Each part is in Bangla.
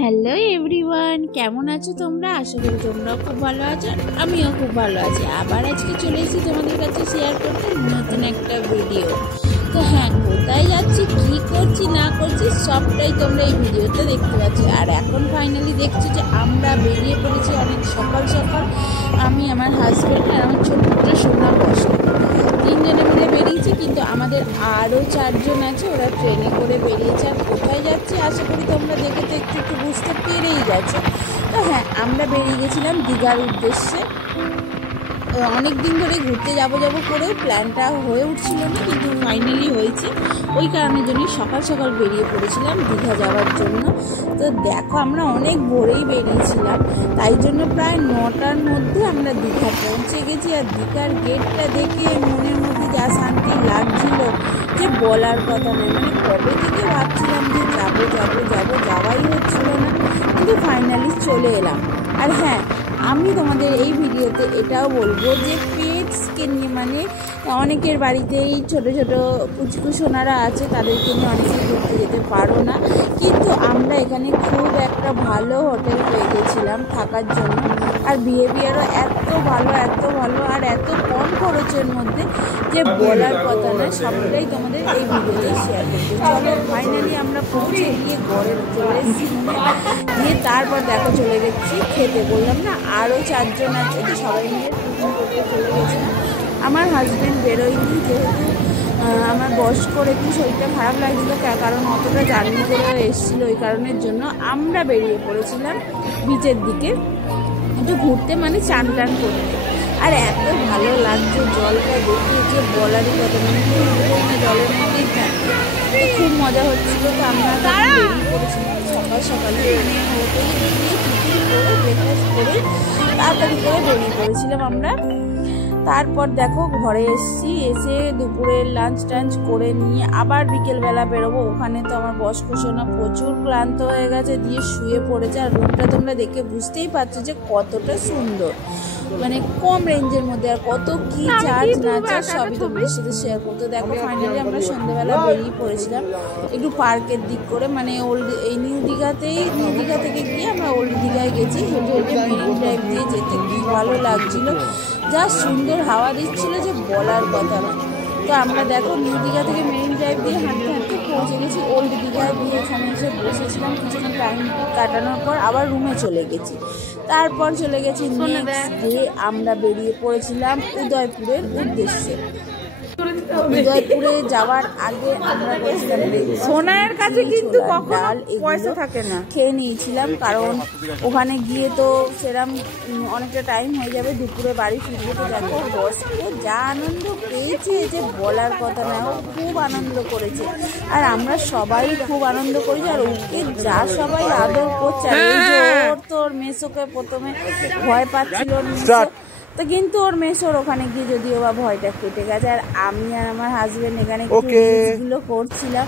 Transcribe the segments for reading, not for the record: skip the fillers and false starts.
হ্যালো এভরিওয়ান, কেমন আছো তোমরা? আশা করি তোমরা খুব ভালো আছো, আমিও খুব ভালো আছি। আবার আজকে চলে এসেছি তোমাদের কাছে শেয়ার করতে নতুন একটা ভিডিও। তো হ্যাঁ, কোথায় যাচ্ছি, কী করছি না করছি সবটাই তোমরা এই ভিডিওতে দেখতে পাচ্ছ। আর এখন ফাইনালি দেখছি যে আমরা বেরিয়ে পড়েছি অনেক সকাল সকাল। আমি, আমার হাজব্যান্ড আর আমার ছোট্ট সোনা বসে তিনজনে মিলে বেরিয়েছি, কিন্তু আমাদের আরও 4 জন আছে, ওরা ট্রেনে করে বেরিয়েছে। আর কোথায় যাচ্ছি আশা করি তোমরা দেখে তো একটু বুঝতে পেরেই গেছো। তো হ্যাঁ, আমরা বেরিয়ে গেছিলাম দীঘার উদ্দেশ্যে। অনেক দিন ধরে ঘুরতে যাবো করেও প্ল্যানটা হয়ে উঠছিল না, কিন্তু ফাইনালি হয়েছে। ওই কারণের জন্যই সকাল সকাল বেরিয়ে পড়েছিলাম দীঘা যাওয়ার জন্য। তো দেখো, আমরা অনেক ভোরেই বেরিয়েছিলাম, তাই জন্য প্রায় 9টার মধ্যে আমরা দীঘা পৌঁছে গেছি। আর দীঘার গেটটা দেখে মনের মধ্যে যা শান্তি লাগছিল যে বলার কথা নয়। মানে কবে থেকে ভাবছিলাম যে যাওয়াই হচ্ছিল না, কিন্তু ফাইনালি চলে এলাম। আর হ্যাঁ, আমি তোমাদের এই ভিডিওতে এটাও বলবো যে পেটসকে নিয়ে, মানে অনেকের বাড়িতেই ছোট ছোট পুচকু সোনারা আছে, তাদেরকে নিয়ে অনেকে ঘুরতে যেতে পারো না, কিন্তু আমরা এখানে খুব একটা ভালো হোটেল পেয়ে গেছিলাম থাকার জন্য। আর বিহেভিয়ারও এত ভালো আর এত কম খরচের মধ্যে যে বলার কথা না। সবটাই তোমাদের এই ভিডিওতে শেয়ার করতে। চলো, ফাইনালি আমরা পৌঁছে গিয়ে ঘরে চলে এসেছি দিয়ে তারপর দেখো চলে গেছি খেতে। বললাম না আরও 4 জন আছে, তো সবাই মিলে টিফিন করতে চলে গেছিলাম। আমার হাজব্যান্ড বেরোয়নি, যেহেতু আমার বয়স করে একটু শরীরটা খারাপ লাগছিলো, কারণ অতটা জার্নি করে এসেছিলো। ওই কারণের জন্য আমরা বেরিয়ে পড়েছিলাম বিচের দিকে একটু ঘুরতে, মানে চান টান করতে। আর এত ভালো লাগছে জলটা দেখে যে বলারই কথা, মানে জলের মধ্যেই থাকতে খুব মজা হচ্ছিলো। তো আমরা বেরিয়ে পড়েছিলাম সকাল সকালে, মানে হোটেলে গিয়ে টিফিন করে ব্রেকফাস্ট করে তাড়াতাড়ি করে বেরিয়ে পড়েছিলাম আমরা। তারপর দেখো ঘরে এসে দুপুরের লাঞ্চ টাঞ্চ করে নিয়ে আবার বিকেলবেলা বেরোবো। ওখানে তো আমার বয়স্ক সোনা প্রচুর ক্লান্ত হয়ে গেছে, দিয়ে শুয়ে পড়েছে। আর রুমটা তোমরা দেখে বুঝতেই পারছো যে কতটা সুন্দর, মানে কম রেঞ্জের মধ্যে। আর কত কি চার্জ না চার্জ সবই তোমাদের সাথে শেয়ার করতে। দেখো ফাইনালি আমরা সন্ধ্যেবেলা বেরিয়ে পড়েছিলাম একটু পার্কের দিক করে, মানে নিউ দীঘা থেকে গিয়ে আমরা ওল্ড দীঘায় গেছি। হেঁটে মেরিন ড্রাইভ দিয়ে যেতে কি ভালো লাগছিল, যা সুন্দর হাওয়া দিচ্ছিল যে বলার কথা না। তো আমরা দেখো নিউ দীঘা থেকে মেরিন ড্রাইভ দিয়ে হাঁটতে পৌঁছে গেছি ওল্ড দীঘায়। দিয়ে এখানে এসে বসেছিলাম, কিছুক্ষণ টাইম কাটানোর পর আবার রুমে চলে গেছি। তারপর চলে গেছি নেক্সট ডে আমরা বেরিয়ে পড়েছিলাম উদয়পুরের উদ্দেশ্যে। উদয়পুরে যাওয়ার আগে আমরা সোনার কাছে কিন্তু ডাল পয়সা থাকে না খেয়ে নিয়েছিলাম, কারণ ওখানে গিয়ে তো সেরকম অনেকটা টাইম হয়ে যাবে, দুপুরে বাড়ি ফিরবো। তো দেখো বসকে যা আনন্দ পেয়েছে যে বলার কথা না, ও খুব আনন্দ করেছে আর আমরা সবাই খুব আনন্দ করেছি। আর ওকে যা সবাই আদর করছে, তোর মেসোকে প্রথমে ভয় পাচ্ছিল তো, কিন্তু ওর মেসোর ওখানে গিয়ে যদিও বা ভয়টা কেটে গেছে। আর আমি আর আমার হাজবেন্ড এখানে গুলো করছিলাম,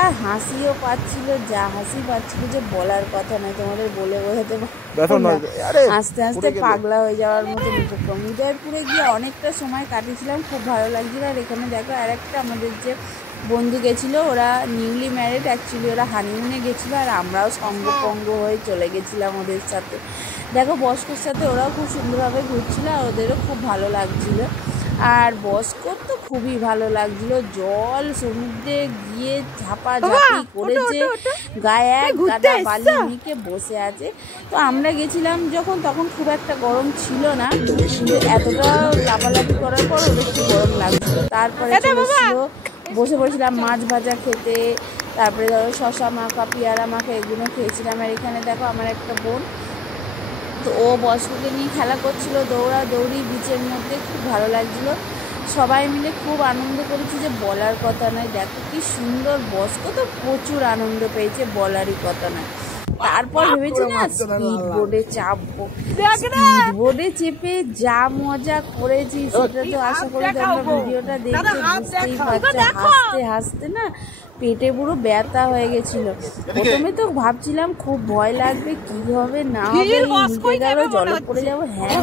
আর হাসিও পাচ্ছিল, যা হাসি পাচ্ছিল যে বলার কথা নয়, তোমাদের বলে বোঝাতে আস্তে আস্তে পাগলা হয়ে যাওয়ার মতো উপক্রম। উদয়পুরে গিয়ে অনেকটা সময় কাটিয়েছিলাম, খুব ভালো লাগছিল। আর এখানে দেখো আর একটা আমাদের যে বন্ধু গেছিলো, ওরা নিউলি ম্যারিড, অ্যাকচুয়ালি ওরা হানিমুনে গেছিলো, আর আমরাও সঙ্গ হয়ে চলে গেছিলাম ওদের সাথে। দেখো বস্কোর সাথে ওরাও খুব সুন্দরভাবে ঘুরছিল, আর ওদেরও খুব ভালো লাগছিল। আর বস্কোর তো খুবই ভালো লাগছিল, জল সমুদ্রে গিয়ে ঝাপাঝাপি করেছে, গায়ে এক গাদা বালি নিয়ে বসে আছে। তো আমরা গেছিলাম যখন, তখন খুব একটা গরম ছিল না, কিন্তু এতটা লাফালাফি করার পর ওদের খুব গরম লাগছিল। তারপরে বসে পড়েছিলাম মাছ ভাজা খেতে, তারপরে ধরো শশা মাখা, পেয়ারা মাখা এগুলো খেয়েছিলাম। আর এখানে দেখো আমার একটা বোন, তো ও বস্কোকে নিয়ে খেলা করছিল, দৌড়াদৌড়ি বিচের মধ্যে, খুব ভালো লাগছিল। সবাই মিলে খুব আনন্দ করেছি যে বলার কথা নয়। দেখো কি সুন্দর, বস্কো তো প্রচুর আনন্দ পেয়েছে, বলারই কথা নয়। তারপর ভেবেছি না স্পিড বোর্ডে চাপবো, স্পিড বোর্ডে চেপে যা মজা করেছি সেটা তো আশা করি তোমরা ভিডিওটা দেখে বুঝতেই পারছো। হাসতে হাসতে না পেটে পুরো ব্যথা হয়ে গেছিল। প্রথমে তো ভাবছিলাম খুব ভয় লাগবে, কি হবে না হবে, উল্টে গেল, জলে পড়ে যাবো, হ্যাঁ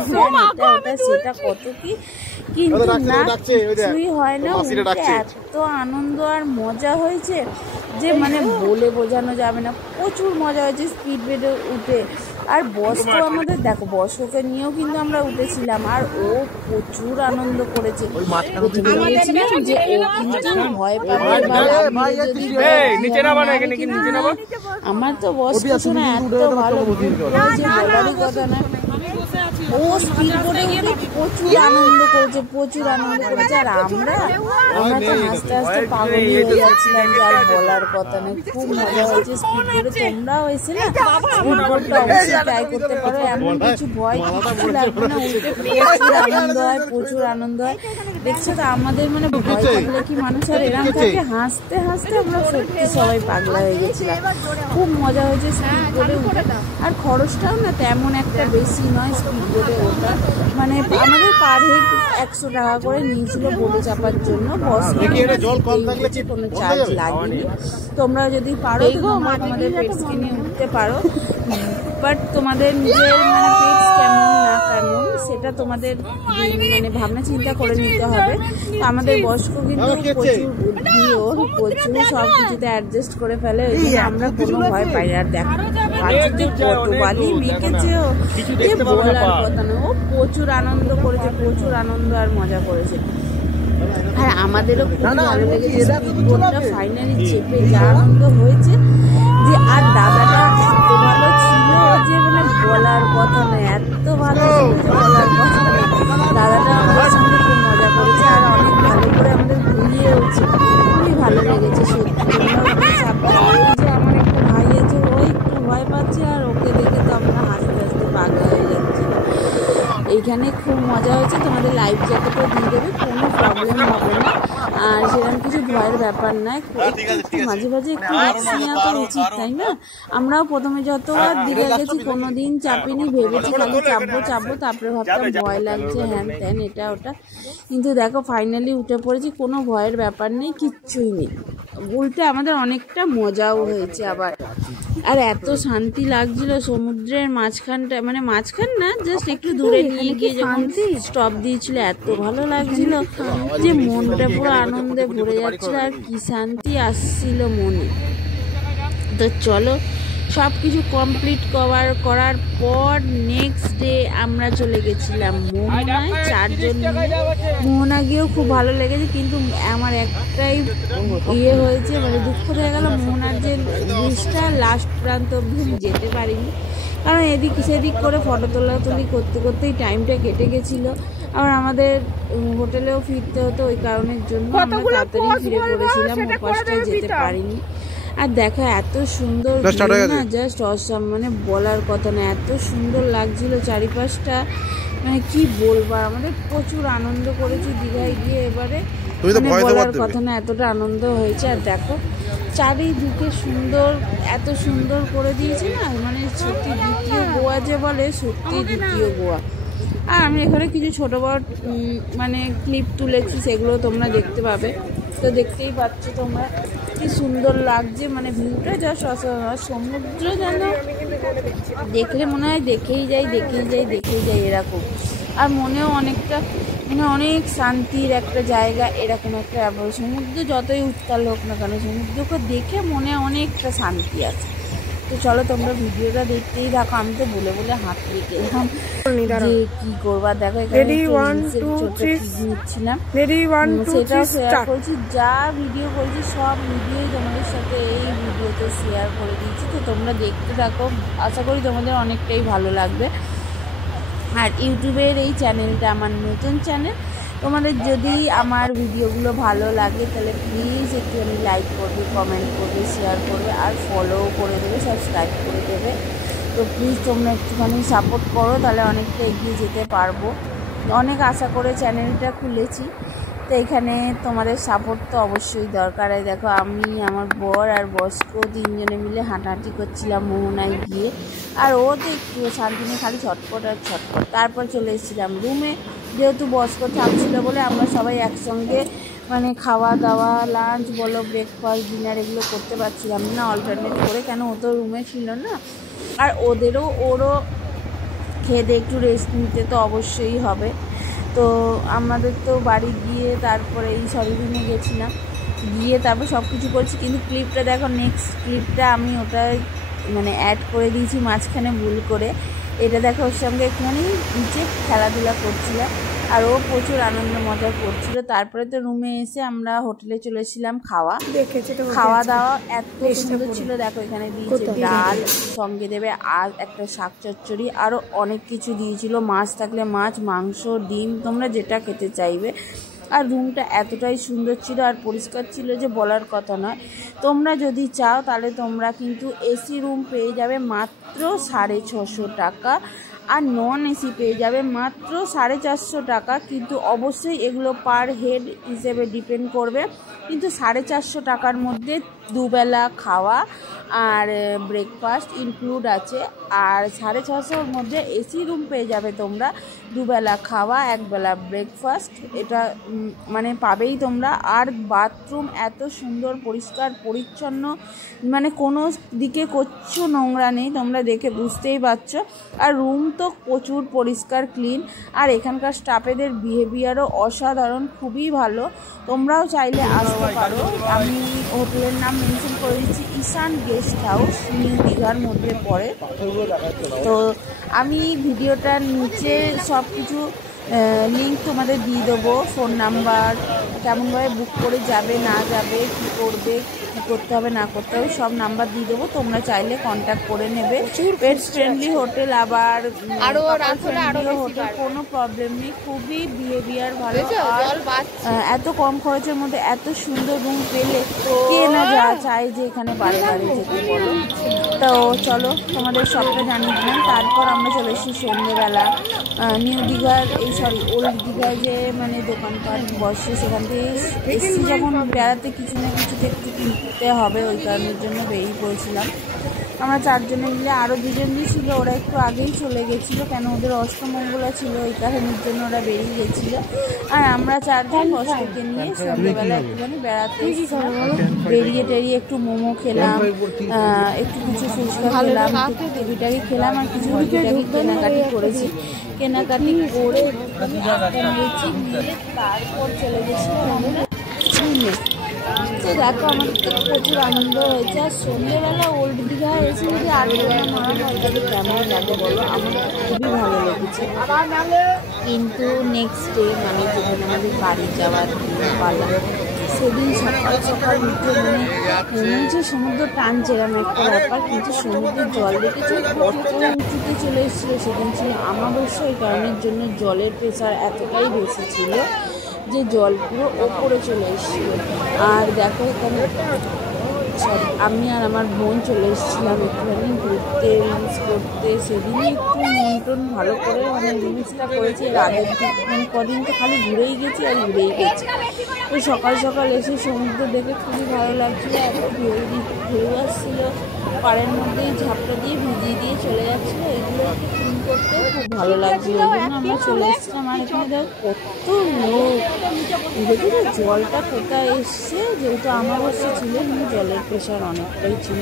এটা ওটা সেটা কত কি, কিন্তু না কিছুই হয় না। এত আনন্দ আর মজা হয়েছে যে মানে বলে বোঝানো যাবে না, প্রচুর মজা হয়েছে স্পিড বোটে উঠে। আর বস্কো আমাদের দেখো, বস্কোকে নিয়েও কিন্তু আমরা উঠেছিলাম, আর ও প্রচুর আনন্দ করেছে। প্রথমে ভেবেছিলাম যে ও কিন্তু ভয় পাবে, আমার তো বস্কো শোনা এত ভালো যে বলারই কথা না। ও স্পিড বোটে উঠে প্রচুর আনন্দ করেছে, প্রচুর আনন্দ করেছে। আর আমরা তো হাসতে হাসতে পাগল হয়ে যাচ্ছিলাম, যে আর বলার কথা নেই। খুব মজা হয়েছে স্পিড বোটে। তোমরাও এসে না স্পিড বোটটা অবশ্যই ট্রাই করতে পারো, এমন কিছু ভয় কিছু লাগবে না, উঠে প্রচুর আনন্দ হয়, প্রচুর আনন্দ হয়। দেখছো তো আমাদের মানে ভয় থাকলে কি মানুষ আর এরকম থাকে? হাসতে হাসতে আমরা সত্যি সবাই পাগলা হয়ে গেছিলাম। খুব মজা হয়েছে স্পিড বোটে উঠে। আর খরচটাও না তেমন একটা বেশি নয় স্পিড বোটে ওঠা, মানে আমাদের পার হেড 100 টাকা করে নিয়েছিল বোটে চাপার জন্য। কোনো চার্জ লাগেনি। তোমরা যদি পারো তোমরা তোমাদের পেটসকে নিয়ে উঠতে পারো, বাট তোমাদের নিজের মানে পেটস কেমন না কেমন সেটা তোমাদের মানে ভাবনা চিন্তা করে নিতে হবে। আমাদের বয়স্ক কিন্তু প্রচুর বুদ্ধিও, প্রচুর সব কিছুতে অ্যাডজাস্ট করে ফেলে, ওই জন্য আমরা কোনো ভয় পাই না। আর দেখো যে কত বালি মেখেছেও, যে বলার কথা না। ও প্রচুর আনন্দ করেছে, প্রচুর আনন্দ আর মজা করেছে। আর আমাদেরও খুব ভালো লেগেছে স্পিড বোটটা ফাইনালি চেপে, যা আনন্দ হয়েছে। যে আর দাদাটা এত ভালো ছিল যে মানে বলার কথা নয়, এত ভালো ছিল যে বলার কথা নয়। দাদাটা আমাদের সঙ্গে খুব মজা করেছে, আর অনেক ভালো করে আমাদের ঘুরিয়েওছে। খুবই ভালো লেগেছে সত্যি। এই যে আমার একটা ভাই আছে, ও একটু ভয় পাচ্ছে, আর ওকে দেখে তো আমরা হাসতে হাসতে পাগল হয়ে যাচ্ছি। এইখানে খুব মজা হয়েছে। তোমাদের লাইফ জ্যাকেটও দিয়ে দেবে, কোনো প্রবলেম হবে না। আর সেরকম কিছু ভয়ের ব্যাপার নয়। একটু মাঝে মাঝে একটু রিস্ক নেওয়া তো উচিত, তাই না? আমরাও প্রথমে যতবার দীঘা গেছি কোনোদিন চাপিনি, ভেবেছি খালি চাপবো চাপবো, তারপরে ভাবতাম ভয় লাগছে হ্যান ত্যান এটা ওটা। কিন্তু দেখো ফাইনালি উঠে পড়েছি, কোনো ভয়ের ব্যাপার নেই, কিচ্ছুই নেই। উল্টে আমাদের অনেকটা মজাও হয়েছে আবার। আর এত শান্তি লাগছিল সমুদ্রের মাঝখানটা, মানে মাঝখান না, জাস্ট একটু দূরে নিয়ে গিয়ে যখন স্টপ দিয়েছিল, এত ভালো লাগছিল যে মনটা পুরো আনন্দে ভরে যাচ্ছিল, আর কি শান্তি আসছিল মনে। তো চলো সব কিছু কমপ্লিট করার পর নেক্সট ডে আমরা চলে গেছিলাম মোহনায় 4 জন মিলে। মোহনা গিয়েও খুব ভালো লেগেছে, কিন্তু আমার একটাই হয়েছে, মানে দুঃখ হয়ে গেল মোহনার যে ব্রিজটা লাস্ট প্রান্ত অবধি যেতে পারিনি, কারণ এদিক সেদিক করে ফটো তোলাতুলি করতে করতেই টাইমটা কেটে গেছিলো। আবার আমাদের হোটেলেও ফিরতে হতো, ওই কারণের জন্য আমরা তাড়াতাড়ি ফিরে পড়েছিলাম, ওপাশটায় যেতে পারিনি। আর দেখো এত সুন্দর না, জাস্ট অসাম, মানে বলার কথা না, এত সুন্দর লাগছিল চারিপাশটা, মানে কি বলবো। আমাদের প্রচুর আনন্দ করেছি দীঘায় গিয়ে, এবারে বলার কথা না, এতটা আনন্দ হয়েছে। আর দেখো চারিদিকে সুন্দর, এত সুন্দর করে দিয়েছে না, মানে সত্যি দ্বিতীয় গোয়া যে বলে, সত্যি দ্বিতীয় গোয়া। আর আমি এখানে কিছু ছোটো বড় মানে ক্লিপ তুলেছি, সেগুলো তোমরা দেখতে পাবে। তো দেখতেই পাচ্ছ তোমরা কি সুন্দর লাগছে, মানে ভিউটা যা সমুদ্র যেন দেখলে মনে হয় দেখেই যাই এরকম। আর মনেও অনেকটা মানে অনেক শান্তির একটা জায়গা, এরকম একটা সমুদ্র যতই উত্তাল হোক না কেন, সমুদ্রকে দেখে মনে অনেকটা শান্তি আছে। তো চলো তোমরা ভিডিওটা দেখতেই থাকো। আমি তো বলে বলে হাত রেখে এলাম যে কি করবা। দেখো এখানে নিচ্ছিলাম, সেটাও শেয়ার করছি, যা ভিডিও করছি সব ভিডিওই তোমাদের সাথে এই ভিডিওতে শেয়ার করে দিয়েছি। তো তোমরা দেখতে থাকো, আশা করি তোমাদের অনেকটাই ভালো লাগবে। আর ইউটিউবের এই চ্যানেলটা আমার নতুন চ্যানেল, তোমাদের যদি আমার ভিডিওগুলো ভালো লাগে তাহলে প্লিজ একটুখানি লাইক করবে, কমেন্ট করবে, শেয়ার করবে, আর ফলোও করে দেবে, সাবস্ক্রাইব করে দেবে। তো প্লিজ তোমরা একটুখানি সাপোর্ট করো, তাহলে অনেকটা এগিয়ে যেতে পারবো। অনেক আশা করে চ্যানেলটা খুলেছি, তো এখানে তোমাদের সাপোর্ট তো অবশ্যই দরকার। দেখো আমি, আমার বর আর বস্কো 3 জনে মিলে হাঁটাহাঁটি করছিলাম মোহনায় গিয়ে, আর ও তো একটু শান্তি নেই, খালি ছটপট আর ছটপট। তারপর চলে এসেছিলাম রুমে, যেহেতু বস্কো থাকছিল বলে আমরা সবাই একসঙ্গে মানে খাওয়া দাওয়া, লাঞ্চ বলো, ব্রেকফাস্ট, ডিনার এগুলো করতে পারছিলাম না অল্টারনেট করে, কেন ও তো রুমে ছিল না। আর ওরও খেয়ে দিয়ে একটু রেস্ট নিতে তো অবশ্যই হবে। তো আমাদের তো বাড়ি গিয়ে তারপরে এই সরিদিনে গেছিলাম, গিয়ে তারপর সব কিছু করছি। কিন্তু ক্লিপটা দেখো, নেক্সট ক্লিপটা আমি ওটাই মানে অ্যাড করে দিয়েছি মাঝখানে ভুল করে। এটা দেখো, ওর সঙ্গে একটুখানি নিচে খেলাধুলা করছিল আর ও প্রচুর আনন্দ মজা করছিল। তারপরে তো রুমে এসে আমরা হোটেলে চলেছিলাম খাওয়া দাওয়া এত সুন্দর ছিল। দেখো এখানে দিয়েছে ডাল, সঙ্গে দেবে আর একটা শাক চচ্চড়ি, আরও অনেক কিছু দিয়েছিল, মাছ থাকলে মাছ, মাংস, ডিম, তোমরা যেটা খেতে চাইবে। আর রুমটা এতটাই সুন্দর ছিল আর পরিষ্কার ছিল যে বলার কথা নয়। তোমরা যদি চাও তাহলে তোমরা কিন্তু এসি রুম পেয়ে যাবে মাত্র 650 টাকা, আর নন এসি পেয়ে যাবে মাত্র 450 টাকা। কিন্তু অবশ্যই এগুলো পার হেড হিসেবে ডিপেন্ড করবে। কিন্তু 450 টাকার মধ্যে দুবেলা খাওয়া আর ব্রেকফাস্ট ইনক্লুড আছে। আর 650-র মধ্যে এসি রুম পেয়ে যাবে তোমরা, দুবেলা খাওয়া, একবেলা ব্রেকফাস্ট, এটা মানে পাবেই তোমরা। আর বাথরুম এত সুন্দর পরিষ্কার পরিচ্ছন্ন, মানে কোনো দিকে কিচ্ছু নোংরা নেই, তোমরা দেখে বুঝতেই পারছো। আর রুম তো প্রচুর পরিষ্কার ক্লিন, আর এখানকার স্টাফেদের বিহেভিয়ারও অসাধারণ, খুবই ভালো। তোমরাও চাইলে আসতে পারো। আমি হোটেলের নাম মেনশন করে দিচ্ছি, ঈশান গেস্ট হাউস, নিউ দীঘার মধ্যে পড়ে। তো আমি ভিডিওটার নিচে সব কিছু লিঙ্ক তোমাদের দিয়ে দেবো, ফোন নাম্বার, কেমনভাবে বুক করে যাবে না যাবে, কী করবে, কী করতে হবে না করতে হবে, সব নাম্বার দিয়ে দেবো। তোমরা চাইলে কন্ট্যাক্ট করে নেবে। পেটস ফ্রেন্ডলি হোটেল, আবার ফ্রেন্ডলি হোটেল, কোনো প্রবলেম নেই, খুবই বিহেভিয়ার ভালো। এত কম খরচের মধ্যে এত সুন্দর রুম পেলে কে না যা চায় যে এখানে বারে বারে যেতে, বলো। তো চলো, তোমাদের সবটা জানিয়ে দিলাম। তারপর আমরা চলে এসেছি সন্ধ্যেবেলা নিউ দীঘার, ওল্ড দীঘায় যে মানে দোকানপাট বসে, সেখান থেকে এসেছি যখন বেড়াতে, কিছু না কিছু একটু কিনতে হবে, ওই কারণের জন্য বেরিয়ে পড়েছিলাম। আমরা 4 জনে মিলে, আরও 2 জন ছিল, ওরা একটু আগেই চলে গেছিলো, কেন ওদের অষ্টমঙ্গলা ছিল, ওই কারণের জন্য ওরা বেরিয়ে গেছিলো। আর আমরা 4 জন বসকে নিয়ে সন্ধ্যেবেলা একটুখানি বেড়াতে বেরিয়ে টেরিয়ে একটু মোমো খেলাম, একটু কিছু ফুচকা খেলাম, একটু টিভিটারি খেলাম, আর কিছু টিভিটারি কেনাকাটি করেছি। কেনাকাটি করে আমি আটটা নিয়েছি, নিয়ে তারপর চলে গেছিলাম আমরা রুমে। তো দেখো, আমাদের তো প্রচুর আনন্দ হয়েছে। আর সন্ধ্যেবেলা ওল্ড দীঘা এসে যদি আটটা না হয় তাহলে কেমন লাগে বলো? আমার খুবই ভালো লেগেছে। কিন্তু নেক্সট ডে মানে যেদিন আমাদের বাড়ি যাওয়ার পালা, সেদিন সকাল সকাল উঠে মানে মনে হচ্ছে সমুদ্র টানছে, এরকম একটা ব্যাপার। কিন্তু সমুদ্রের জল দেখেছি কত উঁচুতে চলে এসেছিলো। সেদিন ছিল আমাবস্যা, এই কারণের জন্য জলের প্রেশার এতটাই বেশি ছিল যে জল পুরো ওপরে চলে এসেছিল। আর দেখো এখানে আমি আর আমার বোন চলে এসেছিলাম একটুখানি ঘুরতে, রিলস করতে। সেদিনই একটু মন ভালো করে মানে রিলসটা করেছি। এর আগের দিন মানে কদিন তো খালি ঘুরেই গেছি আর ঘুরেই গেছি। তো সকাল সকাল এসে সমুদ্র দেখে খুবই ভালো লাগছিলো। এত ঢেউ আসছিলো, পাড়ের মধ্যেই ঝাপটা দিয়ে ভিজিয়ে দিয়ে চলে যাচ্ছিলো। এগুলো একটু ক্লিন করতেও খুব ভালো লাগছিলো, এই জন্য আমরা চলে এসেছিলাম। আর এখানে দেখো কত লোক, দেখি জলটা কোথায় এসছে, যেহেতু আমাবস্যা ছিল কিন্তু জলের প্রেশার অনেকটাই ছিল,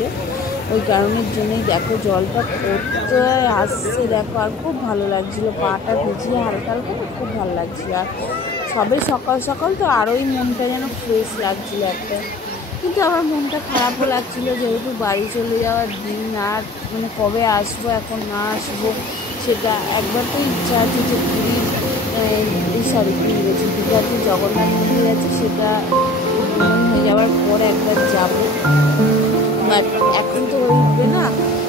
ওই কারণের জন্যই দেখো জলটা কোথায় আসছে দেখো। আর খুব ভালো লাগছিলো, পাটা ভিজিয়ে হালকা হালকা খুব ভালো লাগছিলো। আর সবে সকাল সকাল তো আরোই মনটা যেন ফ্রেশ লাগছিলো একটা। কিন্তু আমার মনটা খারাপও লাগছিলো, যেহেতু বাড়ি চলে যাওয়ার দিন। আর মানে কবে আসবো, এখন না আসবো সেটা একবার তো ইচ্ছা আছে যে পুরী গেছি দীঘাতে জগন্নাথ মন্দির আছে, সেটা উদ্বোধন হয়ে যাওয়ার পর একবার যাবো। বাট এখন তো উঠবে না,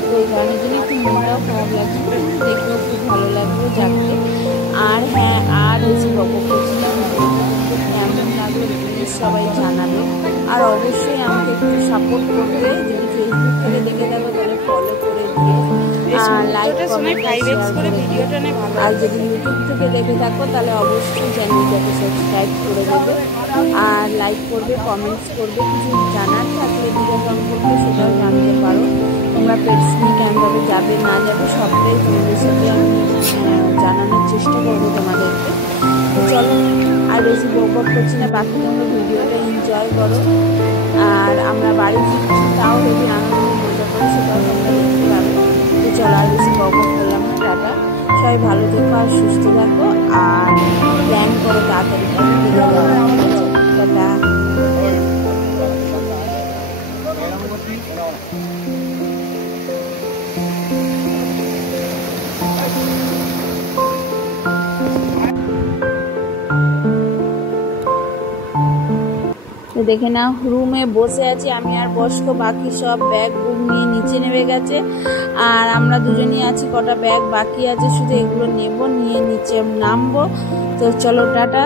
তো ওই কারণের জন্য একটু মনটাও খারাপ লাগছে, কিন্তু দেখলেও খুব ভালো লাগলো যাকে। আর হ্যাঁ, আর এসে গল্প করছিলাম, কেমন লাগলো প্লিজ সবাই জানাবে। আর অবশ্যই আমাকে একটু সাপোর্ট করবে, যদি ফেসবুক থেকে দেখে থাকো তাহলে ফলো করে দিয়ে, আর লাইক কমেন্ট করে ভিডিওটা নিয়ে ভালো। আর যদি ইউটিউব থেকে দেখে থাকো তাহলে অবশ্যই চ্যানেলটাকে সাবস্ক্রাইব করে দেবে, আর লাইক করবে, কমেন্টস করবে। কিছু জানার থাকলে দীঘা সম্পর্কে সেটাও জানতে পারো। তোমরা পেটস নিয়ে কেমনভাবে যাবে না যাবে সবটাই তোমাদের সাথে আমি জানানোর চেষ্টা করবো তোমাদেরকে। তো চলো, আর বেশি বকবক করছি না, বাকি তোমরা ভিডিওটা এনজয় করো। আর আমরা বাড়ি ফিরছি, তাও যদি আনন্দ মজা করে সেটাও তোমরা দেখতে পাবে। তো চলো, আর বেশি বকবক করলাম না, টাটা। সবাই ভালো থেকো আর সুস্থ থাকো, আর প্ল্যান করো তাড়াতাড়ি টাটা। দেখে নাও রুমে বসে আছি আমি আর বস্ক, বাকি সব ব্যাগ বুক নিয়ে নিচে নেমে গেছে আর আমরা দুজনই আছি, কটা ব্যাগ বাকি আছে, শুধু এগুলো নেব, নিয়ে নিচে নামবো। তো চলো টাটা।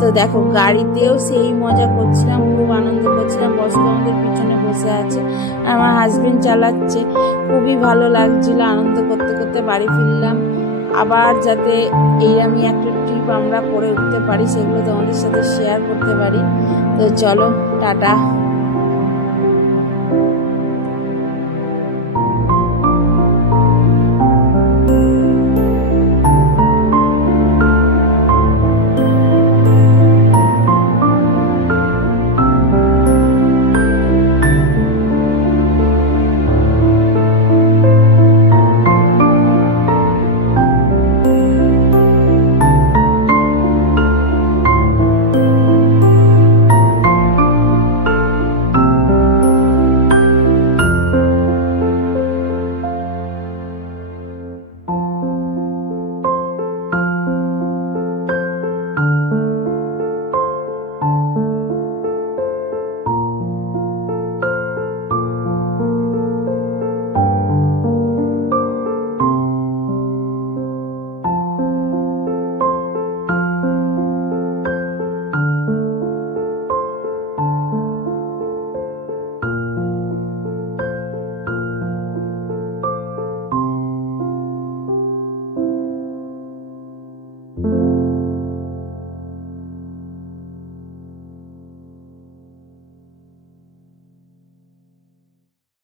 তো দেখো গাড়িতেও সেই মজা করছিলাম, খুব আনন্দ করছিলাম। বস্ক আমাদের পিছনে বসে আছে, আমার হাজবেন্ড চালাচ্ছে, খুবই ভালো লাগছিল। আনন্দ করতে করতে বাড়ি ফিরলাম। আবার যাতে এইরকমই একটা ট্রিপ আমরা করে উঠতে পারি, সেগুলো তোমাদের সাথে শেয়ার করতে পারি। তো চলো টাটা।